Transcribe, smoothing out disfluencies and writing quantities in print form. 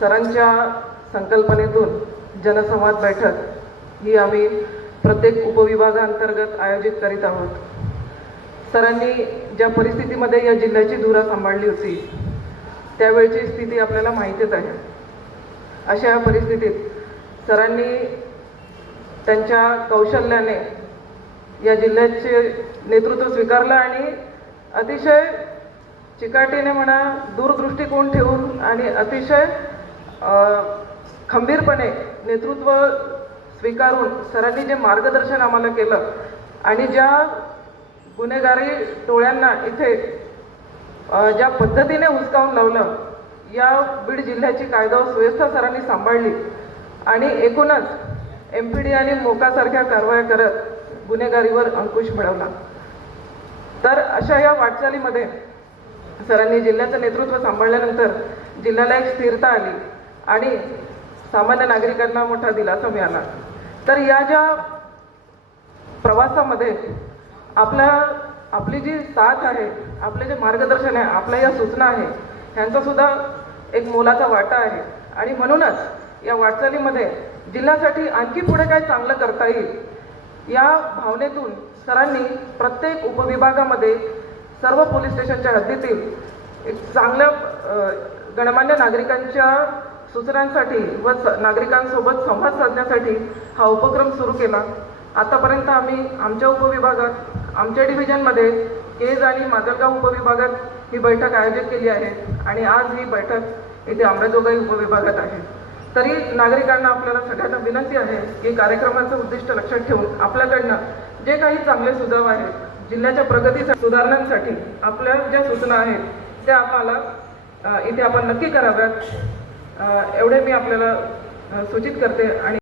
सरांच्या संकल्पनेतून जनसंवाद बैठक ही आम्ही प्रत्येक उपविभागांतर्गत आयोजित करीत आहोत। सरांनी ज्या परिस्थितीमध्ये या जिल्ह्याची धुरा सांभाळली होती त्यावेळची स्थिती आपल्याला माहितीच आहे। अशा या परिस्थितीत सरांनी त्यांच्या कौशल्याने या जिल्ह्याचे नेतृत्व स्वीकारलं आणि अतिशय चिकाटीने म्हणा, दूरदृष्टिकोन ठेवून आणि अतिशय खंबीरपणे नेतृत्व स्वीकारून सरांनी जे मार्गदर्शन आम्हाला केलं आणि ज्या गुन्हेगारी टोळ्यांना इथे ज्या पद्धतीने हुसकावून लावलं, या बीड जिल्ह्याची कायदा व सुव्यवस्था सरांनी सांभाळली आणि एकूणच MPD आणि मोकासारख्या कारवाया करत गुन्हेगारीवर अंकुश मिळवला। तर अशा या वाटचालीमध्ये सरांनी जिल्ह्याचं नेतृत्व सांभाळल्यानंतर जिल्ह्याला एक स्थिरता आली आणि सामान्य नागरिकांना मोठा दिलासा मिळाला। तर या ज्या प्रवासामध्ये आपली जी साथ आहे, आपले जे मार्गदर्शन आहे, आपल्या या सूचना आहे, ह्यांचा सुद्धा एक मोलाचा वाटा आहे आणि म्हणूनच या वाटचालीमध्ये जिल्ह्यासाठी आणखी पुढे काय चांगलं करता येईल या भावनेतून सरांनी प्रत्येक उपविभागामध्ये सर्व पोलीस स्टेशनच्या हद्दीतील एक चांगल्या गणमान्य नागरिकांच्या सूचनांसाठी व नागरिकांसोबत संवाद साधण्यासाठी हा उपक्रम सुरू केला। आतापर्यंत आम्ही आमच्या उपविभागात, आमच्या डिव्हिजनमध्ये केज आणि माजलगाव उपविभागात ही बैठक आयोजित केली आहे आणि आज ही बैठक इथे अंबाजोगाई उपविभागात आहे। तरी नागरिकांना आपल्याला सगळ्यांना विनंती आहे की कार्यक्रमाचं उद्दिष्ट लक्षात ठेवून आपल्याकडनं जे काही चांगले सुधाव आहेत, जिल्ह्याच्या प्रगतीसाठी सुधारणांसाठी आपल्या ज्या सूचना आहेत त्या आम्हाला इथे आपण नक्की कराव्यात, एवढे मी आपल्याला सूचित करते। आणि